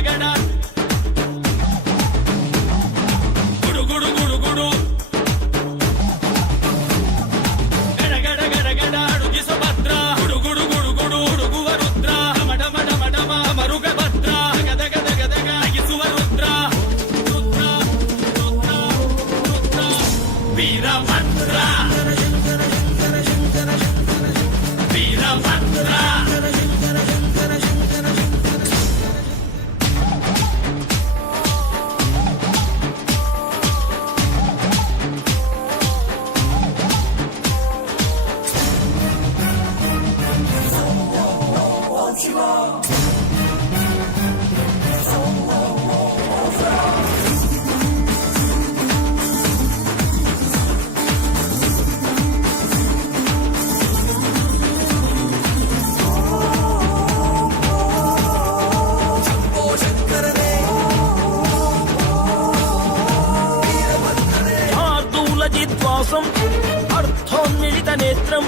ಗಡ ಗುಡು ಗುಡು ಗುಡು ಗುಡು ಗಡ ಗಡ ಗಡ ಗಡ ಅಡುಗಿಸೋ ಭದ್ರ ಗುಡು ಗುಡು ಗುಡು ಗುಡು ಹುಡುಗುವ ರುದ್ರ ಮಡ ಮಡ ಮಡ ಮರುಗ ಭದ್ರ ಗದ ಗದ ಗದಗ ಅಗಿಸುವ ರುದ್ರ ರುದ್ರ ರುದ್ರ ರುದ್ರ ವೀರಭದ್ರ ವೀರಭದ್ರ అర్థోన్మిళిత నేత్రం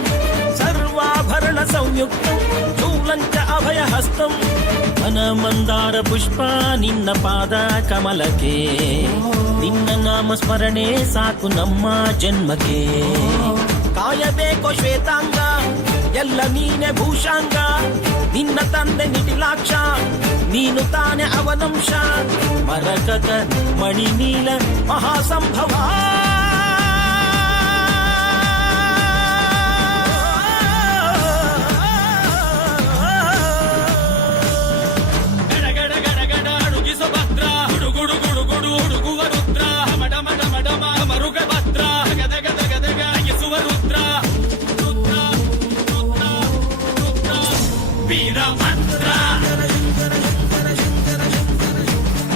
సర్వాభరణ సంయుక్తం చూలంచ అభయహస్తం వనమందార పుష్ಪ ನಿನ್ನ ಪಾದ ಕಮಲಕ್ಕೆ ನಿನ್ನ ನಾಮ ಸ್ಮರಣೆ ಸಾಕು ನಮ್ಮ ಜನ್ಮಕ್ಕೆ ಕಾಯಬೇಕೋ ಶ್ವೇತಾಂಗ ಎಲ್ಲ ನೀನೆ ಭೂಷಾಂಗ ನಿನ್ನ ತಂದೆ ನಿಟಿಲಾಕ್ಷ ನೀನು ತಾನೆ ಅವನಂಶ ಮರಕತ ಮಣಿನೀಲ ಮಹಾಸಂಭವ ಹುಡುಗುವ ರುದ್ರ ಮಡ ಮಡ ಮಡ ಮರುಗ ಭದ್ರ ಗದ ಗದ ಗದಗ ಅಗಿಸುವ ರುದ್ರ ರುದ್ರ ರುದ್ರ ರುದ್ರ ವೀರಭದ್ರ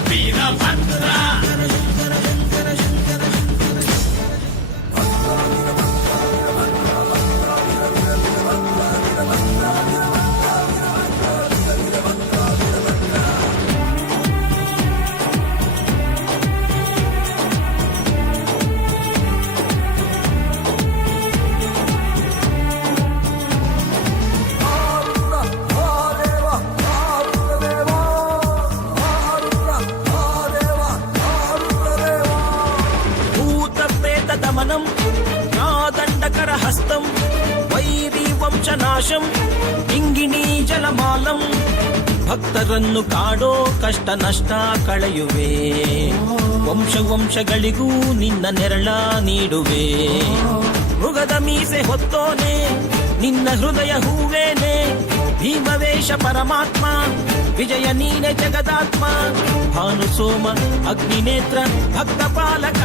ವೀರಭದ್ರ దండకర హస్తం వైరీ వంశనాశం ಇಂಗಿಣಿ ಜಲಮಾಲಂ ಭಕ್ತರನ್ನು ಕಾಡೋ ಕಷ್ಟ ನಷ್ಟ ಕಳೆಯುವೆ ವಂಶ ವಂಶಗಳಿಗೂ ನಿನ್ನ ನೆರಳ ನೀಡುವೆ ಮೃಗದ ಮೀಸೆ ಹೊತ್ತೋನೆ ನಿನ್ನ ಹೃದಯ ಹೂವೇನೆ ಭೀಮವೇಶ ಪರಮಾತ್ಮ ವಿಜಯ ನೀನೆ ಜಗದಾತ್ಮ ಭಾನು ಸೋಮ ಅಗ್ನಿನೇತ್ರ ಭಕ್ತ ಪಾಲಕ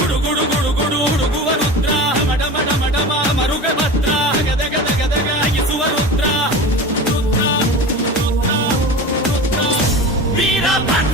ಹುಡುಗುವ ರುದ್ರ ಮಡ ಮಡ ಮಡ ಮರುಗ ಭದ್ರ ಗದ ಗದ ಗದಗ ಅಗಿಸುವ ರುದ್ರ ರುದ್ರ ರುದ್ರ ರುದ್ರ ವೀರಭದ್ರ